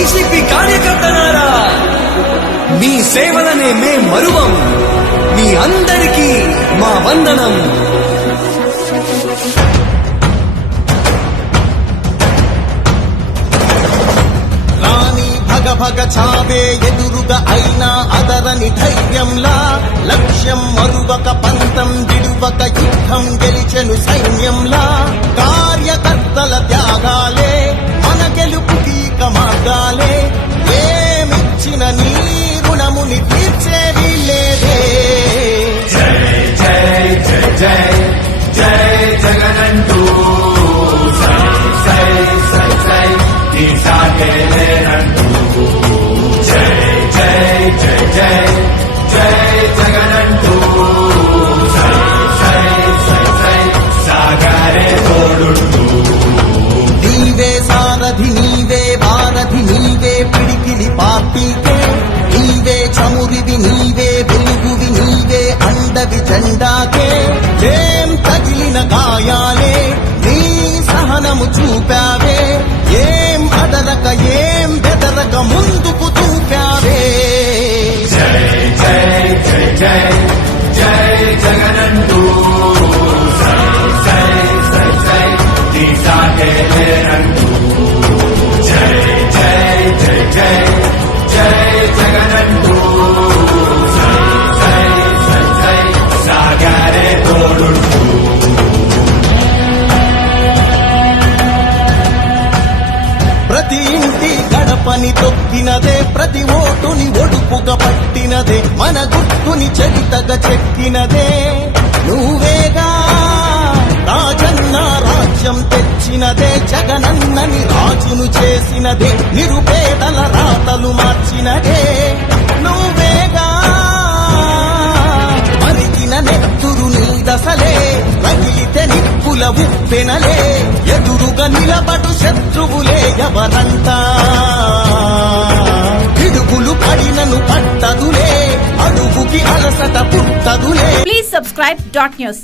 YCP కార్యకర్తలారా, మీ సేవలనే మే మరువం. మీ అందరికీ మా వందనం. భగ చావే ఎదురుగా అయినా అదరని ధైర్యంలా, లక్ష్యం మరువక పంతం విడువక యుద్ధం గెలిచెను సైన్యంలా. కార్యకర్తల త్యాగాలే మన గెలుపుకి మార్గాలే. ఏమిచ్చిన నీ రుణముని తీర్చేది లేదే. జై జై జై జై జై జగనంటూ సై సై సై సై నీ సాగే లేనంటూ. జై జై జై జై జై జగనంటూ సై సై సై సై సాగరే తోడుంటూ. నీవే సారథి, నీవే వారధి, నీవే పిడికిలి పార్టీకే. నీవే చమురివి, నీవే వెలుగువి, నీవే అండవి జెండాకే. ఏం తగిలిన గాయాలే నీ సహనము చూపావే. ఏం అదరక ఏం బెదరక ముందుకు చూపావే. జై జై జై జై జై జగనంటూ సై సై సై సై నీ సాగే లేనంటూ. జై జై జై జై జై జగనంటూ సై సై సై సై సాగరే తోడుంటూ. ప్రతి ఇంటి గడపని తొక్కినదే, ప్రతి ఓటుని ఒడుపుగా పట్టినదే, మన గుర్తుని చరితగా చెక్కినదే నువ్వేగా. రాజన్న రాజ్యం తెచ్చినదే, జగనన్నని రాజును చేసినదే, నిరుపేదల రాతలు మార్చినదే నువ్వేగా. మరిగిన నెత్తురు నీ దశలే, రగిలితే నిప్పుల ఉప్పెనలే. ఎదురుగా నిలబడు శత్రువులే ఎవరంతా. పిడుగులు పడినను పట్టదులే, అడుగుకి అలసట పుట్టదులే. Please subscribe .news.